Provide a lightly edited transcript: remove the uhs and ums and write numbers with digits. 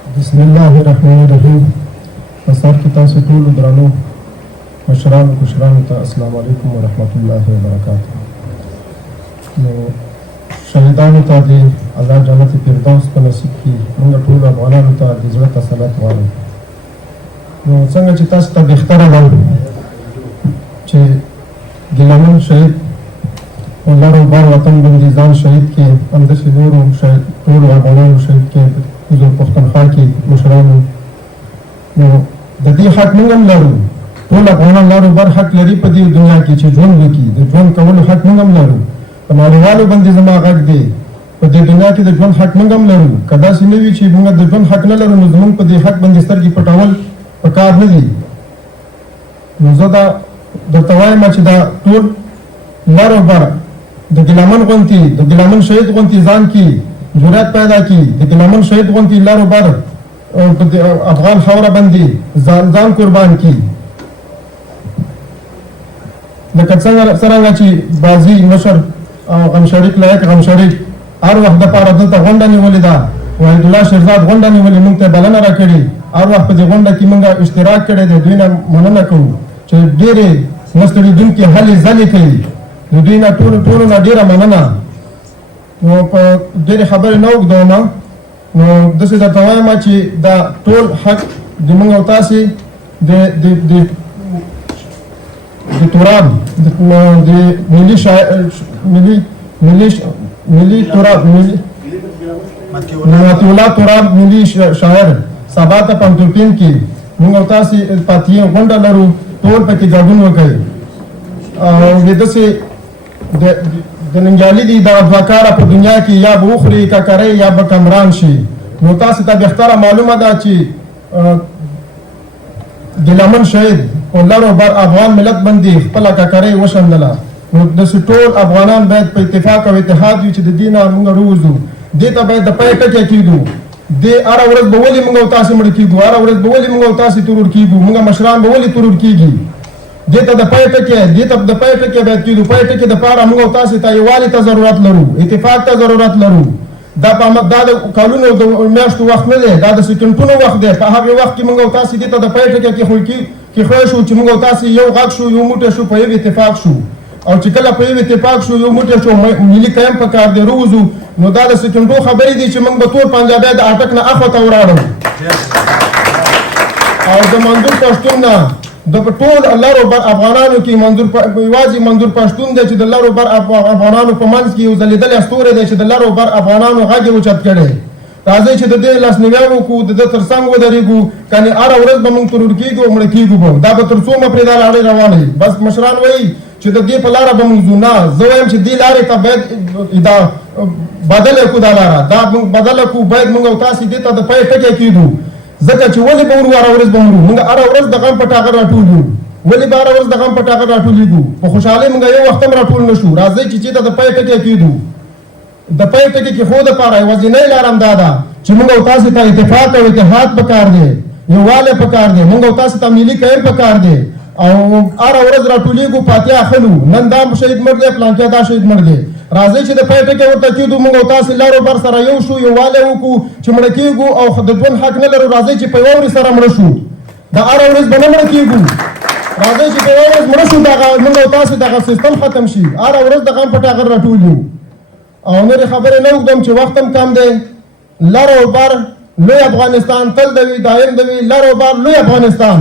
بسم الله الرحمن الرحیم. سر کې تاسو ټول درنو مشرانو کشرانو ته السلام علیکم ورحمت الله وبرکاته. نو شهیدانو ته د الله جنت فردوس په نصیب کړي. موږ ټول افغانانو ته د زړه تسلیت غواړو. نو څنګه چې تاسو ته بهتره ده چې ګیلامن شهید په لروبار وطن باندې ځان شهید کړي، همداسې نورو ټولو افغانانو شهید کړي حضور پښتونخوا کې مشرانو. نو د دې حق موږ هم لرو. ټول افغانان لروبر حق لري په دې دنیا کې چې ژوند وکړي. د ژوند کولو حق موږ هم لرو. په نړیوالو باندې زما غږ دی، په دې دنیا کې د ژوند حق موږ هم لرو. که داسې نه وي چې موږ د ژوند حق نه لرو، نو زموږ په دې حق باندې سترګې پټول په کار نه دي. نو زه دا درته وایم چې دا ټول لروبر د ګیلامن غوندې د ګیلامن شهید غوندې ځان کې جرأت پیدا کړي. د ګیلامن شهید غوندې لروبر افغان خاوره باندې ځان قربان کړي. لکه څرنګه چې بازي مشر او غم شریک لایق غم شریک هر وخت دپاره دلته غونډه نیولې ده. وحید الله شیرزاد غونډه نیولې، موږ ته بلنه راکړې. هر وخت په دې غونډه کې موږ اشتراک کړی دی. دوی نه مننه کوو چې ډېرې نه ستړېدونکې هلې ځلې کوي. د دوی نه ټولو نه ډېره مننه. نو په ډېرې خبرې نه اوږدوم، نو داسې درته وایم چې دا ټول حق د موږ او تاسې د تراب د ملي تراب مطیع تراب ملي شاعر سبا ته پنتوپین کې موږ او تاسې مطیع غونډه لرو. ټول پکې ګډون وکړئ. او داسې د ننګیالي دي دغه دوه کاره په دنیا کې یا به وخوري ککرۍ یا به کمران شي. نو تاسې ته بهتره معلومه ده چې ګیلامن شهید په لروبر افغان ملت باندې خپله ککرۍ وشندله. نو داسې ټول افغانان باید په اتفاق او اتحاد وي چې د دې نه موږ رووځو. دې ته باید د پای ټکی کېږو. دې هره ورځ به ولې موږ او تاسې مړه کېږو، هره ورځ به ولې موږ او تاسې ترور کېږو، موږ مشران به ولې ترور کېږي. دې ته د پای ټکی باید کېږو. پای ټکي دپاره موږ او تاسې ته یووالي ته ضرورت لرو، اتفاق ته ضرورت لرو. دا د کلونو د میاشتو وخت نه دی، دا د سکندونو وخت دی. په هغې وخت کې موږ او تاسې دې ته د پای ټکی کېښوی شو چې موږ او تاسې یو غږ شو، یو موټی شو، په یو اتفاق شو. او چې کله په یو اتفاق شو، یو موټی شو، ملي قیم په کار دی رووځو. نو دا د سکندو خبرې دي چې موږ به ټول پنجابی د اټک نه اخوا ته وراړو. او د منظور پښتون نه د ټول لروبر افغانانو کې یوازې منظور پښتون دی چې د لروبر افغانانو په منځ کې یو ځلېدلی استوری دی چې د لروبر افغانانو غږ یې اوچت کړی. راځئ چې د دې لاسنیوی وکړو، د ده تر څنګ ودرېږو. کنې هره ورځ به موږ ترور کېږو او مړه کېږو به. دا به تر څو مه پرې دا لړۍ روانه وي. بس مشران وایي چې د دې په لاره به موږ ځو. نه، زه وایم چې دې لارې ته باید دا بدله کړو. دا لاره دا موږ بدله کړو. باید موږ او تاسې دې ته د پای ټکی کېږو. ځکه چې ولې به مرو، هره ورځ به مرو. موږ هره ورځ د غم په ټاغر راټول یو. ولې به هره ورځ د غم په ټاغر راټولېږو؟ په خوشحالۍ موږ یو وخت هم راټول نه شو. راځئ چې چېرته د پای ټکی کېږو. د پای ټکي کېښو دپاره یوازینۍ لار همدا ده چې موږ او تاسې ته اتفاق او اتحاد پکار دی، یووالی پکار دی. موږ او تاسې ته ملي قیم پکار دی. او هره ورځ راټولېږو، فاتحه اخلو، نن دا شهید مړ دی، پلانکیا دا شهید مړ دی. راځئ چې د پای ټکی ورته کېږو. موږ او تاسې لروبر سره یو شو، یووالی وکړو چې مړه کېږو او د ژوند حق نه لرو. راځئ چې په یوه ورځ سره مړه شو. دا هره ورځ به نه مړه کېږو. راځئ چې په یوه ورځ مړه شو، موږ او تاسې دغه سیستم ختم شي. هره ورځ د غم په ټاغر راټول یو. او نورې خبرې نه اوږدم چې وخت هم کم دی. لروبر لوی افغانستان تل د وي، دایم د وي. لروبر لوی افغانستان.